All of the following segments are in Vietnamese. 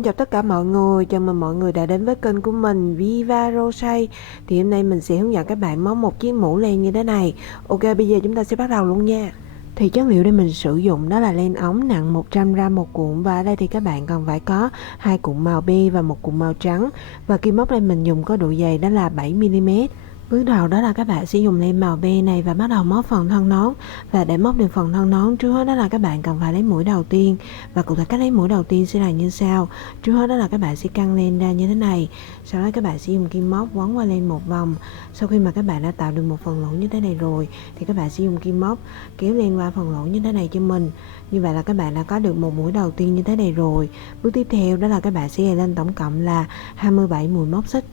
Xin chào tất cả mọi người, chào mừng mọi người đã đến với kênh của mình Viva Rosé. Thì hôm nay mình sẽ hướng dẫn các bạn móc một chiếc mũ len như thế này. Ok, bây giờ chúng ta sẽ bắt đầu luôn nha. Thì chất liệu để mình sử dụng đó là len ống nặng 100g một cuộn, và ở đây thì các bạn cần phải có 2 cuộn màu bi và 1 cuộn màu trắng. Và kim móc đây mình dùng có độ dày đó là 7mm. Bước đầu đó là các bạn sẽ dùng len màu be này và bắt đầu móc phần thân nón. Và để móc được phần thân nón, trước hết đó là các bạn cần phải lấy mũi đầu tiên. Và cụ thể cách lấy mũi đầu tiên sẽ là như sau. Trước hết đó là các bạn sẽ căng len ra như thế này. Sau đó các bạn sẽ dùng kim móc quấn qua len một vòng. Sau khi mà các bạn đã tạo được một phần lỗ như thế này rồi thì các bạn sẽ dùng kim móc kéo len qua phần lỗ như thế này cho mình. Như vậy là các bạn đã có được một mũi đầu tiên như thế này rồi. Bước tiếp theo đó là các bạn sẽ gài lên tổng cộng là 27 mũi móc xích.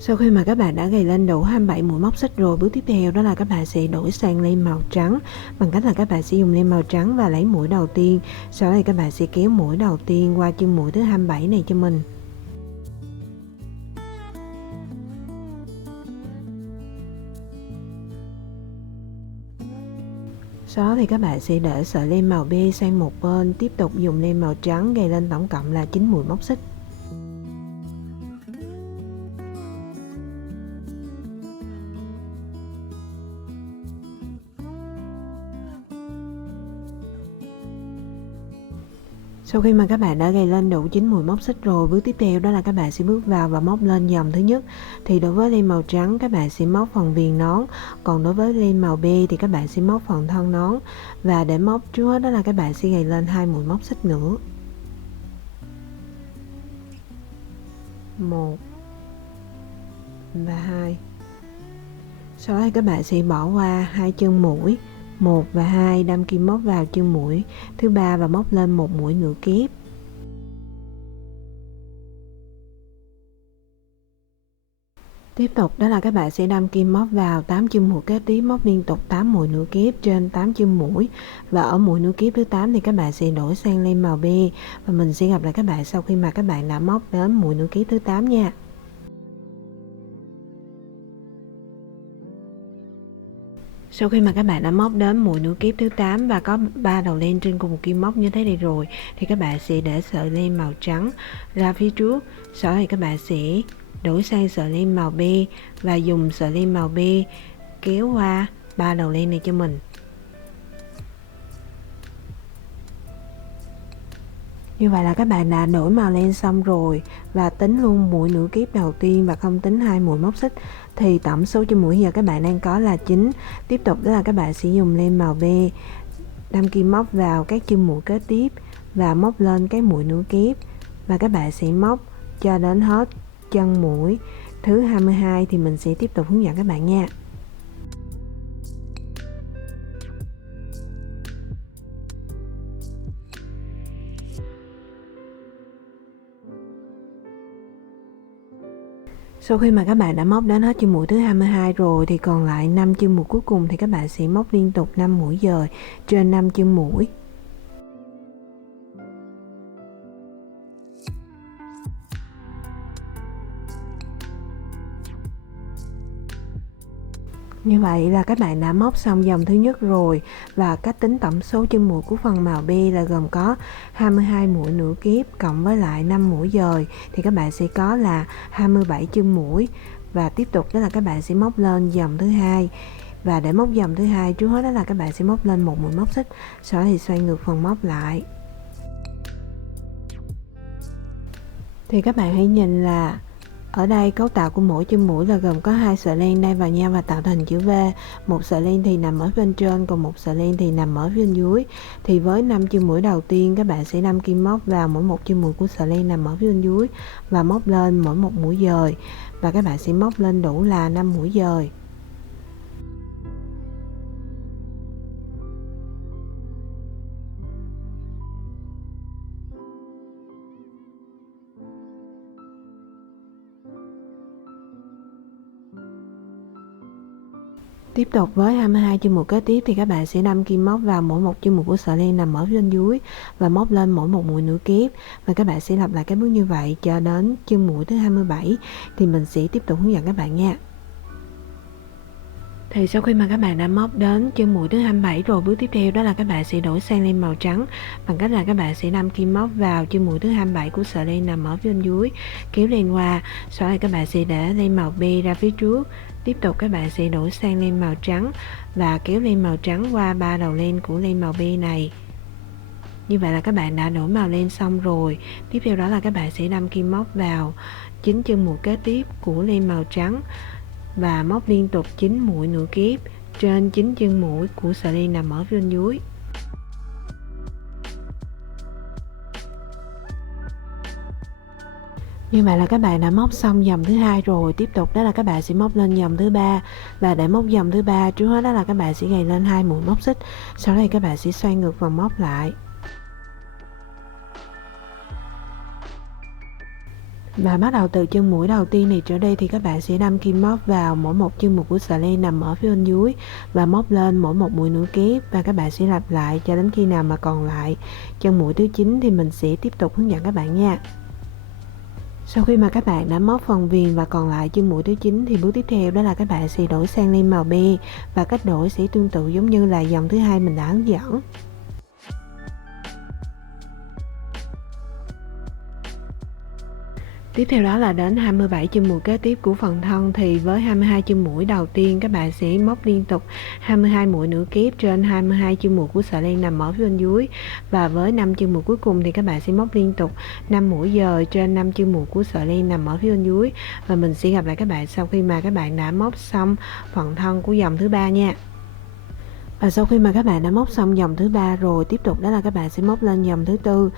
Sau khi mà các bạn đã gài lên đủ 27 mũi móc xích rồi, bước tiếp theo đó là các bạn sẽ đổi sang len màu trắng bằng cách là các bạn sẽ dùng len màu trắng và lấy mũi đầu tiên. Sau đó thì các bạn sẽ kéo mũi đầu tiên qua chân mũi thứ 27 này cho mình. Sau đó thì các bạn sẽ để sợi len màu be sang một bên, tiếp tục dùng len màu trắng gài lên tổng cộng là 9 mũi móc xích. Sau khi mà các bạn đã gài lên đủ 9 mũi móc xích rồi, bước tiếp theo đó là các bạn sẽ bước vào và móc lên dòng thứ nhất. Thì đối với len màu trắng các bạn sẽ móc phần viền nón, còn đối với len màu be thì các bạn sẽ móc phần thân nón. Và để móc trước hết đó là các bạn sẽ gài lên 2 mũi móc xích nữa. 1 và 2. Sau đó thì các bạn sẽ bỏ qua hai chân mũi 1 và 2, đâm kim móc vào chân mũi thứ 3 và móc lên một mũi nửa kép. Tiếp tục đó là các bạn sẽ đâm kim móc vào 8 chân mũi kế tiếp, móc liên tục 8 mũi nửa kép trên 8 chân mũi. Và ở mũi nửa kép thứ 8 thì các bạn sẽ đổi sang len màu be. Và mình sẽ gặp lại các bạn sau khi mà các bạn đã móc đến mũi nửa kép thứ 8 nha. Sau khi mà các bạn đã móc đến mũi nửa kép thứ 8 và có 3 đầu len trên cùng một kim móc như thế này rồi thì các bạn sẽ để sợi len màu trắng ra phía trước. Sau đó thì các bạn sẽ đổi sang sợi len màu be và dùng sợi len màu be kéo qua 3 đầu len này cho mình. Như vậy là các bạn đã đổi màu len xong rồi và tính luôn mũi nửa kép đầu tiên và không tính 2 mũi móc xích, thì tổng số chân mũi giờ các bạn đang có là 9. Tiếp tục đó là các bạn sẽ dùng len màu be đâm kim móc vào các chân mũi kế tiếp và móc lên cái mũi nửa kép, và các bạn sẽ móc cho đến hết chân mũi thứ 22 thì mình sẽ tiếp tục hướng dẫn các bạn nha. Sau khi mà các bạn đã móc đến hết chân mũi thứ 22 rồi thì còn lại 5 chân mũi cuối cùng thì các bạn sẽ móc liên tục 5 mũi dời trên 5 chân mũi. Như vậy là các bạn đã móc xong dòng thứ nhất rồi, và cách tính tổng số chân mũi của phần màu be là gồm có 22 mũi nửa kép cộng với lại 5 mũi dời thì các bạn sẽ có là 27 chân mũi. Và tiếp tục đó là các bạn sẽ móc lên dòng thứ hai. Và để móc dòng thứ hai, trước hết đó là các bạn sẽ móc lên một mũi móc xích, sau đó thì xoay ngược phần móc lại. Thì các bạn hãy nhìn là ở đây cấu tạo của mỗi chân mũi là gồm có 2 sợi len đan vào nhau và tạo thành chữ V. Một sợi len thì nằm ở bên trên, còn một sợi len thì nằm ở bên dưới. Thì với 5 chân mũi đầu tiên các bạn sẽ đâm kim móc vào mỗi một chân mũi của sợi len nằm ở bên dưới và móc lên mỗi một mũi dời, và các bạn sẽ móc lên đủ là 5 mũi dời. Tiếp tục với 22 chân mũi kế tiếp thì các bạn sẽ đâm kim móc vào mỗi một chân mũi của sợi len nằm ở bên dưới và móc lên mỗi một mũi nửa kép, và các bạn sẽ lặp lại cái bước như vậy cho đến chân mũi thứ 27 thì mình sẽ tiếp tục hướng dẫn các bạn nha. Thì sau khi mà các bạn đã móc đến chân mũi thứ 27 rồi, bước tiếp theo đó là các bạn sẽ đổi sang len màu trắng bằng cách là các bạn sẽ đâm kim móc vào chân mũi thứ 27 của sợi len nằm ở phía bên dưới, kéo len qua, sau này các bạn sẽ để len màu be ra phía trước. Tiếp tục các bạn sẽ đổi sang len màu trắng và kéo len màu trắng qua 3 đầu len của len màu be này. Như vậy là các bạn đã đổi màu len xong rồi. Tiếp theo đó là các bạn sẽ đâm kim móc vào 9 chân mũi kế tiếp của len màu trắng và móc liên tục 9 mũi nửa kép trên 9 chân mũi của sợi len nằm ở phía bên dưới. Như vậy là các bạn đã móc xong dòng thứ hai rồi. Tiếp tục đó là các bạn sẽ móc lên dòng thứ ba, và để móc dòng thứ ba trước hết đó là các bạn sẽ gầy lên 2 mũi móc xích, sau đây các bạn sẽ xoay ngược vòng móc lại. Và bắt đầu từ chân mũi đầu tiên này trở đi thì các bạn sẽ đâm kim móc vào mỗi một chân mũi của sợi len nằm ở phía bên dưới và móc lên mỗi một mũi nửa kép, và các bạn sẽ lặp lại cho đến khi nào mà còn lại chân mũi thứ 9 thì mình sẽ tiếp tục hướng dẫn các bạn nha. Sau khi mà các bạn đã móc phần viền và còn lại chân mũi thứ 9 thì bước tiếp theo đó là các bạn sẽ đổi sang len màu be, và cách đổi sẽ tương tự giống như là dòng thứ hai mình đã hướng dẫn. Tiếp theo đó là đến 27 chân mũi kế tiếp của phần thân, thì với 22 chân mũi đầu tiên các bạn sẽ móc liên tục 22 mũi nửa kép trên 22 chân mũi của sợi len nằm ở phía bên dưới, và với 5 chân mũi cuối cùng thì các bạn sẽ móc liên tục 5 mũi dời trên 5 chân mũi của sợi len nằm ở phía bên dưới. Và mình sẽ gặp lại các bạn sau khi mà các bạn đã móc xong phần thân của dòng thứ ba nha. Và sau khi mà các bạn đã móc xong dòng thứ ba rồi, tiếp tục đó là các bạn sẽ móc lên dòng thứ tư,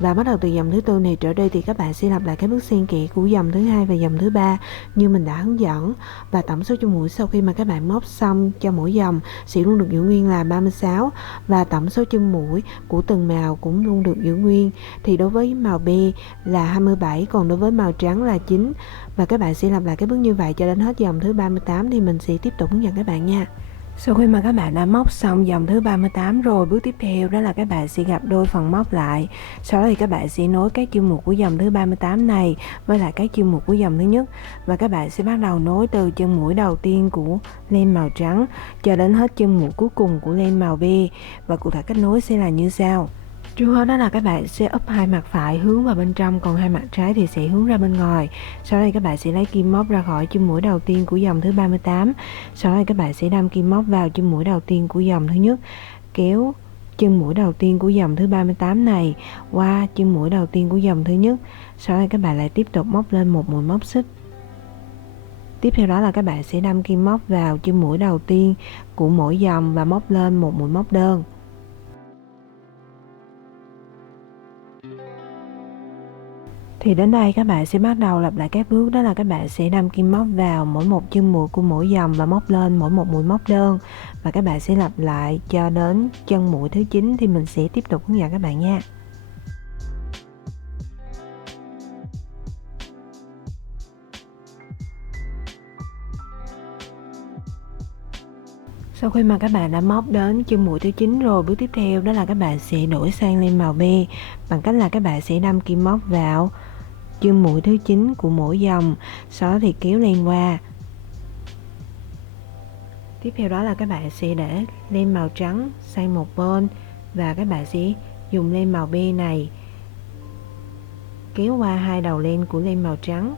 và bắt đầu từ dòng thứ tư này trở đi thì các bạn sẽ lặp lại cái bước xen kẽ của dòng thứ hai và dòng thứ ba như mình đã hướng dẫn. Và tổng số chân mũi sau khi mà các bạn móc xong cho mỗi dòng sẽ luôn được giữ nguyên là 36, và tổng số chân mũi của từng màu cũng luôn được giữ nguyên. Thì đối với màu be là 27, còn đối với màu trắng là 9. Và các bạn sẽ lặp lại cái bước như vậy cho đến hết dòng thứ 38 thì mình sẽ tiếp tục hướng dẫn các bạn nha. Sau khi mà các bạn đã móc xong dòng thứ 38 rồi, bước tiếp theo đó là các bạn sẽ gặp đôi phần móc lại. Sau đó thì các bạn sẽ nối các chân mũi của dòng thứ 38 này với lại các chân mũi của dòng thứ nhất, và các bạn sẽ bắt đầu nối từ chân mũi đầu tiên của len màu trắng cho đến hết chân mũi cuối cùng của len màu be. Và cụ thể cách nối sẽ là như sau. Trước hết đó là các bạn sẽ úp hai mặt phải hướng vào bên trong, còn hai mặt trái thì sẽ hướng ra bên ngoài. Sau đây các bạn sẽ lấy kim móc ra khỏi chân mũi đầu tiên của dòng thứ 38. Sau đây các bạn sẽ đâm kim móc vào chân mũi đầu tiên của dòng thứ nhất, kéo chân mũi đầu tiên của dòng thứ 38 này qua chân mũi đầu tiên của dòng thứ nhất. Sau đây các bạn lại tiếp tục móc lên một mũi móc xích. Tiếp theo đó là các bạn sẽ đâm kim móc vào chân mũi đầu tiên của mỗi dòng và móc lên một mũi móc đơn. Thì đến đây các bạn sẽ bắt đầu lặp lại các bước, đó là các bạn sẽ đâm kim móc vào mỗi một chân mũi của mỗi dòng và móc lên mỗi một mũi móc đơn, và các bạn sẽ lặp lại cho đến chân mũi thứ 9 thì mình sẽ tiếp tục hướng dẫn các bạn nha. Sau khi mà các bạn đã móc đến chân mũi thứ 9 rồi, bước tiếp theo đó là các bạn sẽ đổi sang len màu be bằng cách là các bạn sẽ đâm kim móc vào chân mũi thứ 9 của mỗi dòng, sau đó thì kéo len qua. Tiếp theo đó là các bạn sẽ để len màu trắng sang một bên, và các bạn sẽ dùng len màu be này kéo qua hai đầu len của len màu trắng.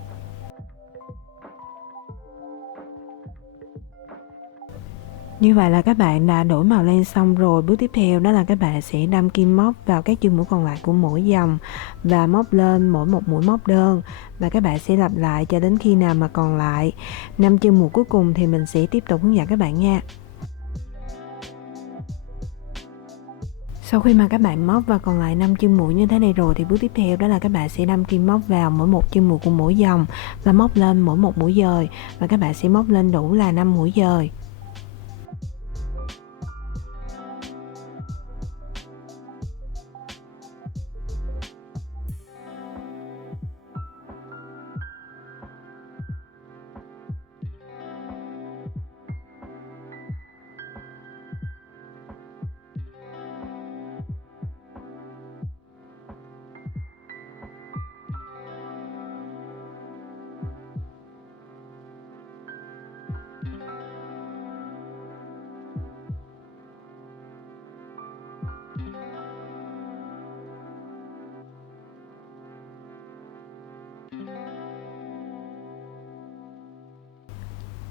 Như vậy là các bạn đã đổi màu len xong rồi. Bước tiếp theo đó là các bạn sẽ đâm kim móc vào các chân mũi còn lại của mỗi dòng và móc lên mỗi một mũi móc đơn, và các bạn sẽ lặp lại cho đến khi nào mà còn lại 5 chân mũi cuối cùng thì mình sẽ tiếp tục hướng dẫn các bạn nha. Sau khi mà các bạn móc và còn lại 5 chân mũi như thế này rồi thì bước tiếp theo đó là các bạn sẽ đâm kim móc vào mỗi một chân mũi của mỗi dòng và móc lên mỗi một mũi dời, và các bạn sẽ móc lên đủ là 5 mũi dời.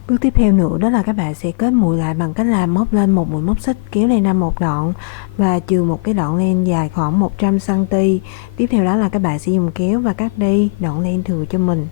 Bước tiếp theo nữa đó là các bạn sẽ kết mụi lại bằng cách là móc lên một mũi móc xích, kéo len ra một đoạn và chừa một cái đoạn len dài khoảng 100 cm. Tiếp theo đó là các bạn sẽ dùng kéo và cắt đi đoạn len thừa cho mình.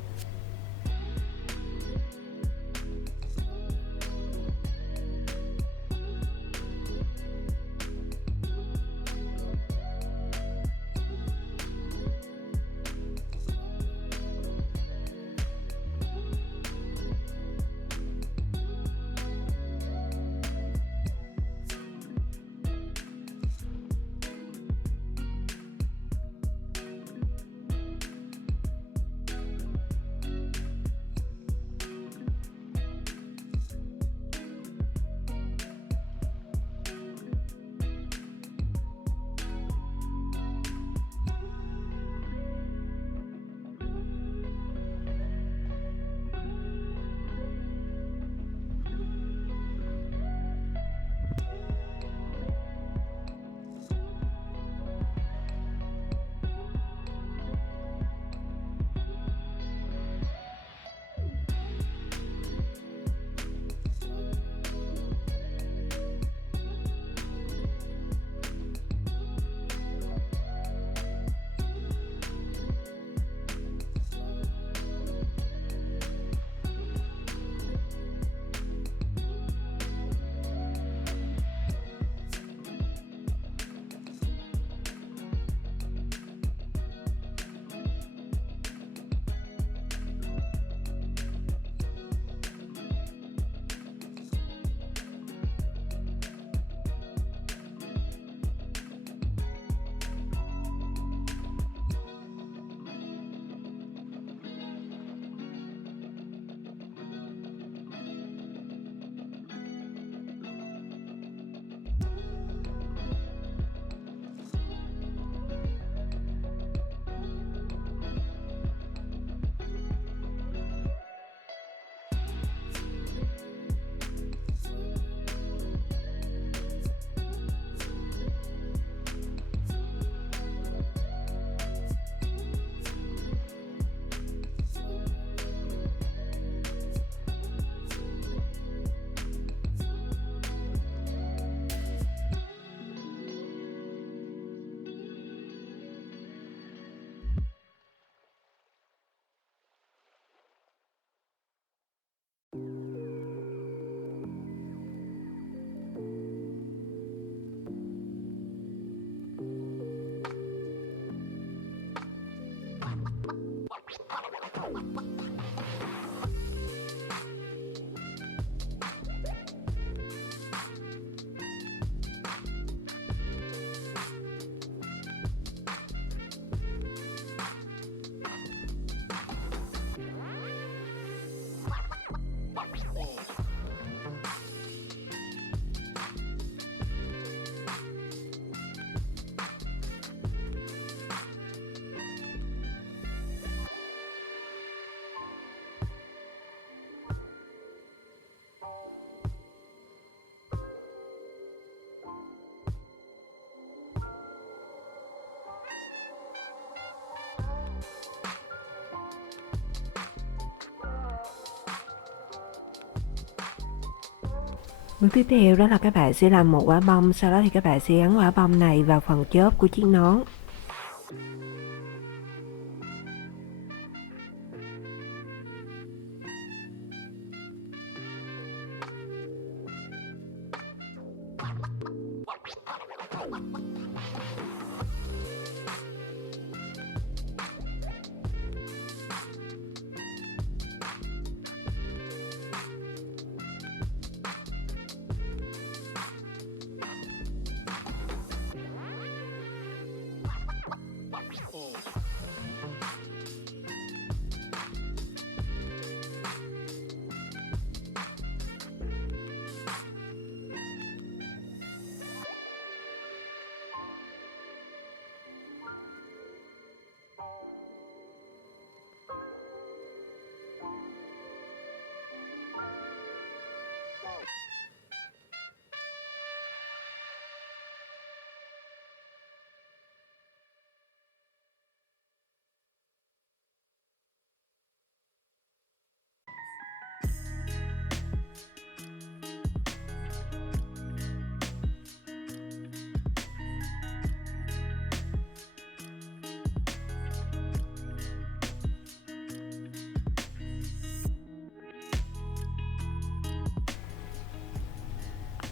Bước tiếp theo đó là các bạn sẽ làm một quả bông, sau đó thì các bạn sẽ gắn quả bông này vào phần chóp của chiếc nón.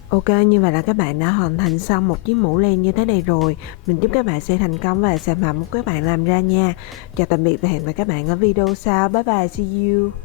Ok, như vậy là các bạn đã hoàn thành xong một chiếc mũ len như thế này rồi. Mình chúc các bạn sẽ thành công và sản phẩm của các bạn làm ra nha. Chào tạm biệt và hẹn gặp lại các bạn ở video sau. Bye bye, see you.